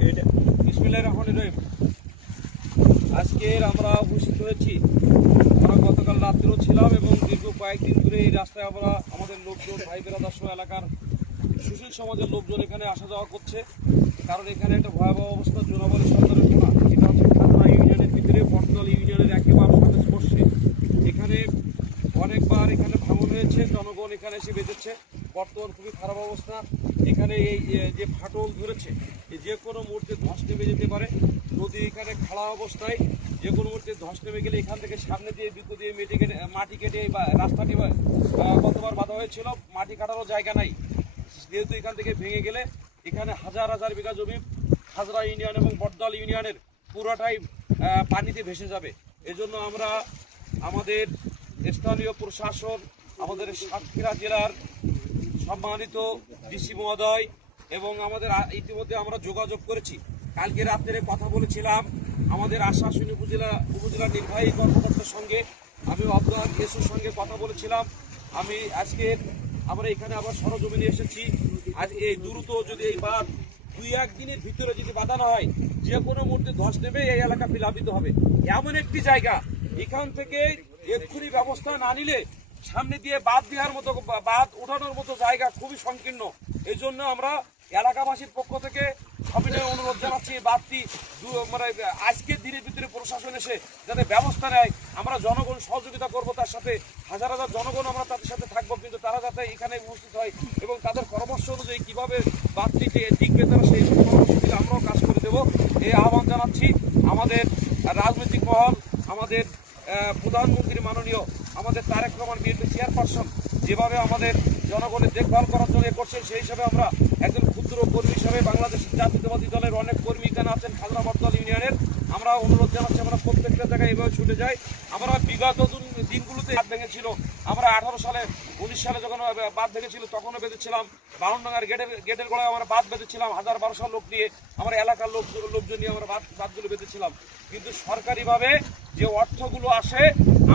বলেন। বিসমিল্লাহির রহমানির রহিম। আজকের আমরা উপস্থিত হয়েছি, আমরা গতকাল রাত্রেও ছিলাম এবং দীর্ঘ কয়েকদিন ধরে এই রাস্তায় আমরা আমাদের লোকজন ভাই বেরাদার সহ এলাকার সুশীল সমাজের লোকজন এখানে আসা যাওয়া করছে। কারণ এখানে একটা ভয়াবহ অবস্থা, জোনাবাড়ি সরকারের ঘটনা, যেটা হচ্ছে খাতড়া ইউনিয়নের ভিতরে বটতল ইউনিয়নের একেবারে সংস্পর্শে। এখানে অনেকবার এখানে ভাঙন হয়েছে, জনগণ এখানে এসে বেঁধেছে। বর্তমান খুবই খারাপ অবস্থা। এখানে এই যে ফাটল ধরেছে, যে কোনো মুহূর্তে ধস নেমে যেতে পারে। নদী এখানে খাড়া অবস্থায়, যে কোনো মুহূর্তে ধস নেমে গেলে এখান থেকে সামনে দিয়ে বিপদ দিয়ে মাটি কেটে বা রাস্তাটি কতবার বাধা হয়েছিল, মাটি কাটারও জায়গা নাই। যেহেতু এখান থেকে ভেঙে গেলে এখানে হাজার হাজার বিঘা জমি খাজরা ইউনিয়ন এবং বটদল ইউনিয়নের পুরোটাই পানিতে ভেসে যাবে। এজন্য আমরা আমাদের স্থানীয় প্রশাসন, আমাদের সাতক্ষীরা জেলার সম্মানিত ডিসি মহোদয় এবং আমাদের ইতিমধ্যে আমরা যোগাযোগ করেছি। কালকে রাত্রে কথা বলেছিলাম আমাদের আশাশুনি উপজেলা নির্বাহী কর্মকর্তার সঙ্গে, আমি আপনার এসুর সঙ্গে কথা বলেছিলাম। আমি আজকে আমরা এখানে আবার সরজমিনে এসেছি। আজ এই দ্রুত যদি এই বাঁধ 2-1 দিনের ভিতরে যদি বাঁধানো হয়, যে কোনো মুহূর্তে ধস নেমে এই এলাকা প্লাবিত হবে। এমন একটি জায়গা, এখান থেকে এক্ষুনি ব্যবস্থা না নিলে সামনে দিয়ে বাঁধ দেওয়ার মতো, বাঁধ ওঠানোর মতো জায়গা খুবই সংকীর্ণ। এই জন্য আমরা এলাকাবাসীর পক্ষ থেকে সবিনয় অনুরোধ জানাচ্ছি, বাঁধটি মানে আজকের দিনের ভিতরে প্রশাসন এসে যাতে ব্যবস্থা নেয়। আমরা জনগণ সহযোগিতা করব, তার সাথে হাজার হাজার জনগণ আমরা তাদের সাথে থাকবো, কিন্তু তারা যাতে এখানে উপস্থিত হয় এবং তাদের পরামর্শ অনুযায়ী কীভাবে বাঁধটিকে টিকবে তারা সেই পরামর্শ দিলে আমরাও কাজ করে দেবো, এই আহ্বান জানাচ্ছি। আমাদের রাজনৈতিক মহল, আমাদের প্রধানমন্ত্রী মাননীয় আমাদের তারেক রহমান বিএনপি চেয়ারপারসন যেভাবে আমাদের জনগণের দেখভাল করার জন্য করছেন, সেই হিসাবে আমরা একজন ক্ষুদ্র কর্মী হিসাবে বাংলাদেশ জাতীয়তাবাদী দলের অনেক কর্মী এখানে আছেন খাজরা বটতল ইউনিয়নের। আমরা অনুরোধ জানাচ্ছি, আমরা প্রত্যেকটা জায়গায় এভাবে ছুটে যাই। আমরা বিগত দিনগুলোতে বাঁধ ভেঙেছিল, আমরা 19 সালে যখন বাঁধ ভেঙেছিল তখনও বেঁধেছিলাম। বাউন্ডাঙ্গার গেটের গোড়ায় আমরা বাঁধ বেঁধেছিলাম, 1000-1200 লোক নিয়ে, আমরা এলাকার লোকজন নিয়ে আমরা বাঁধগুলো বেঁধেছিলাম। কিন্তু সরকারিভাবে যে অর্থগুলো আসে,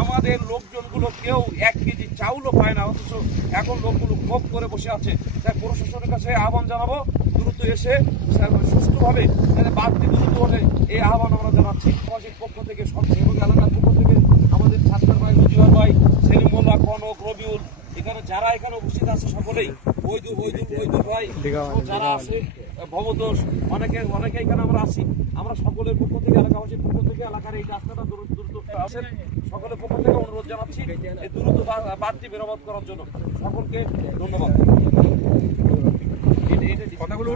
আমাদের লোকজনগুলো কেউ 1 কেজি চাউলও পায় না, অথচ এখন লোকগুলো ক্ষোভ করে বসে আছে। তাই প্রশাসনের কাছে আহ্বান জানাবো, দ্রুত এসে সুষ্ঠুভাবে বাঁধটি দ্রুত হলে এই আহ্বান আমরা জানাচ্ছি। সমাজের পক্ষ থেকে এবং এলাকার পক্ষ থেকে আমাদের ছাত্র ভাই, মুজিবর ভাই, সেলিম মোল্লা, কনক, রবিউল, এখানে যারা এখানে উপস্থিত আছে সকলেই, ওইদুল ভাই, যারা আছে ভবদোষ, অনেকে এখানে আমরা আছি। আমরা সকলের পক্ষ থেকে, এলাকাবাসীর পক্ষ থেকে এলাকার এই রাস্তাটা দ্রুত আসেন, সকলের পক্ষ থেকে অনুরোধ জানাচ্ছি এই দ্রুত বাঁধটি মেরামত করার জন্য। সকলকে ধন্যবাদ। কথাগুলো